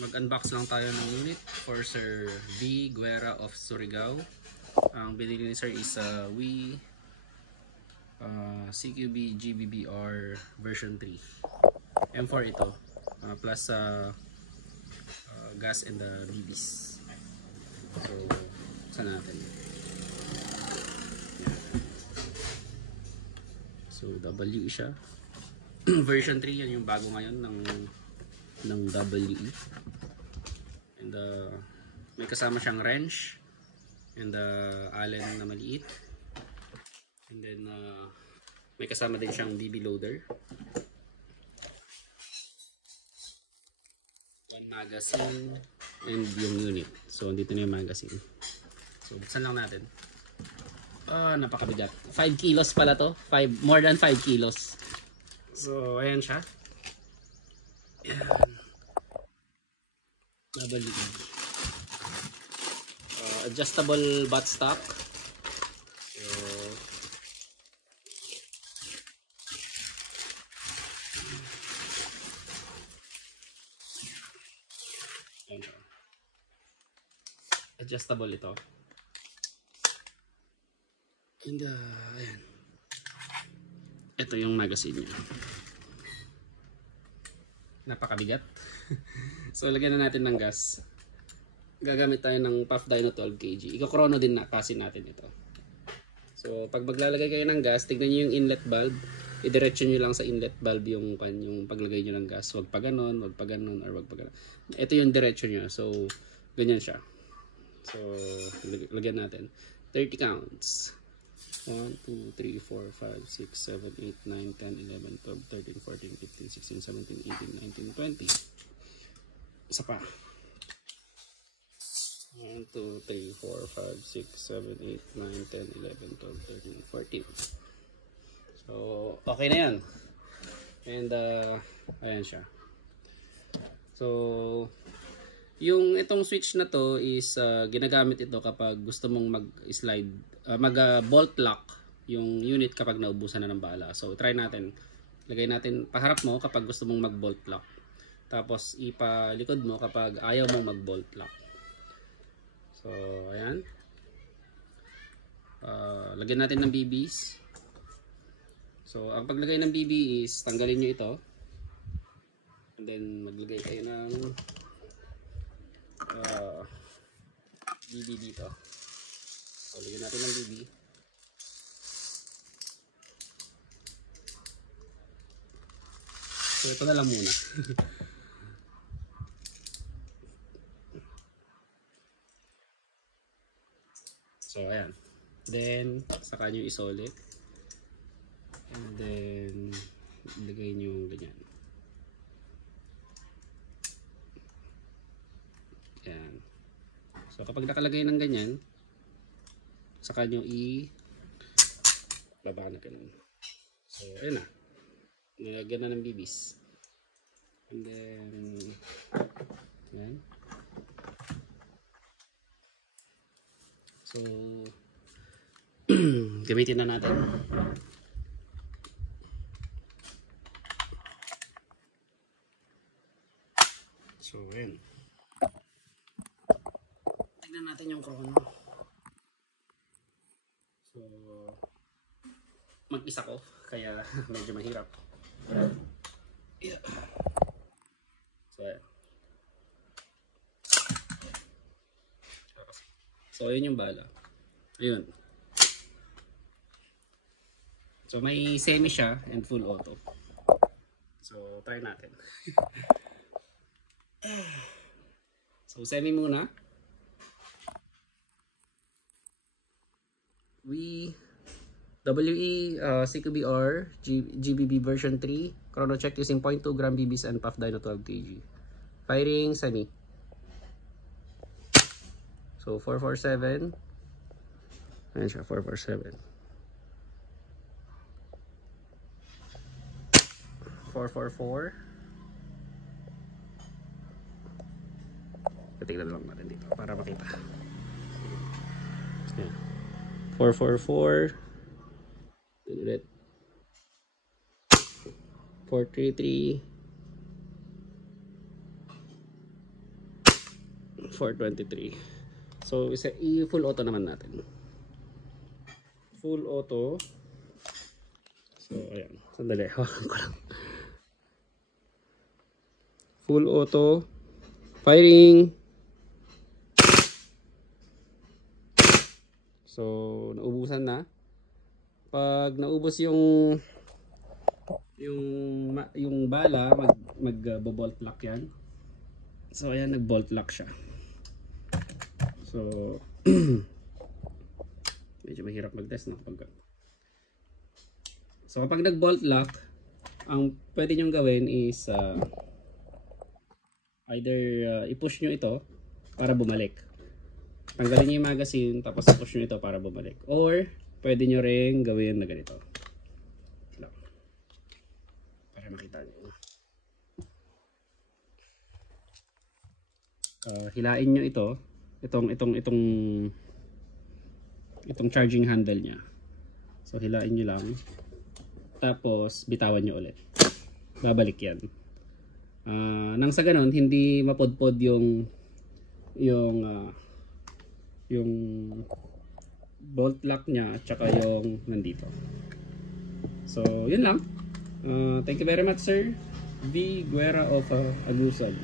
Mag-unbox lang tayo ng unit for Sir V. Guerra of Surigao. Ang binili ni Sir is Wii CQB GBBR version 3. M4 ito. Plus gas and the BBs. So, saan natin? So, WE siya. Version 3, yan yung bago ngayon ng WE. And may kasama siyang wrench and allen na maliit. And then may kasama din siyang BB loader. One magazine and yung unit. So dito na yung magazine. So buksan lang natin. Napakabigat. 5 kilos pala to. More than 5 kilos. So ayan siya. Ayan. Adjustable buttstock. So, adjustable ito. And ayan. Ito yung magazine niya. Napakabigat. So lagyan na natin ng gas. Gagamit tayo ng Puff Dyno 12 kg. Iko-chrono din na kasi natin ito. So pag maglalagay kayo ng gas, tignan niyo yung inlet valve. Idiretso niyo lang sa inlet valve yung paglagay niyo ng gas. Wag pa ganon, wag pa ganon, or wag pa ganon. Ito yung diretso niyo. So ganyan siya. So lagyan natin 30 counts. 1, 2, 3, 4, 5, 6, 7, 8, 9, 10, 11, 12, 13, 14, 15, 16, 17, 18, 19, 20. Isa pa. 1, 2, 3, 4, 5, 6, 7, 8, 9, 10, 11, 12, 13, 14. So, okay na yan. And, ayan siya. So, yung itong switch na to is ginagamit ito kapag gusto mong mag-slide, mag-bolt lock yung unit kapag naubusan na ng bala. So, try natin. Lagay natin paharap mo kapag gusto mong mag-bolt lock. Tapos, ipalikod mo kapag ayaw mong mag-bolt lock. So, ayan. Lagyan natin ng BBs. So, ang paglagay ng BB is tanggalin nyo ito. And then, maglagay kayo ng BB dito. So, lagyan natin ng BB. So, ito na lang muna. So, ayan. Then, saka nyo isolid. And then, ilagay nyo ganyan. Ayan. So, kapag nakalagay ng ganyan, saka nyo baba na ganun. So, ayan na. Nilagyan na ng bibis. And then, ayan. So, gamitin na natin. So, ayan. Tignan natin yung chrono. So, mag-isa ko, kaya medyo mahirap. Yeah. So, ayan. So, ayun yung bala. Ayun. So, may semi siya and full auto. So, try natin. So, semi muna. WE CQBR GBB version 3. Chrono check using 0.2 gram BBs and Puff Dyno 12 kg. Firing semi. So 447. Ayan siya, 447. 444. Tingnan lang natin dito para makita. 444. Ulit. 433. 423. So i-full auto naman natin. Full auto. So ayan, sandali, hawakan ko lang. Full auto. Firing. So naubusan na. Pag naubos yung bala, mag-bolt lock yan. So ayan, nag-bolt lock siya. So medyo mahirap mag-test, no? So kapag nag-bolt lock, ang pwede nyo gawin is either i-push nyo ito para bumalik. Tanggalin nyo yung magazine, tapos i-push nyo ito para bumalik. Or pwede nyo rin gawin na ganito. Para makita nyo. Hilain nyo ito. Itong charging handle nya. So hilain nyo lang. Tapos bitawan nyo ulit. Babalik yan. Nang sa ganun, hindi mapodpod yung bolt lock nya at saka yung nandito. So yun lang. Thank you very much, sir. V. Guerra of Agusan.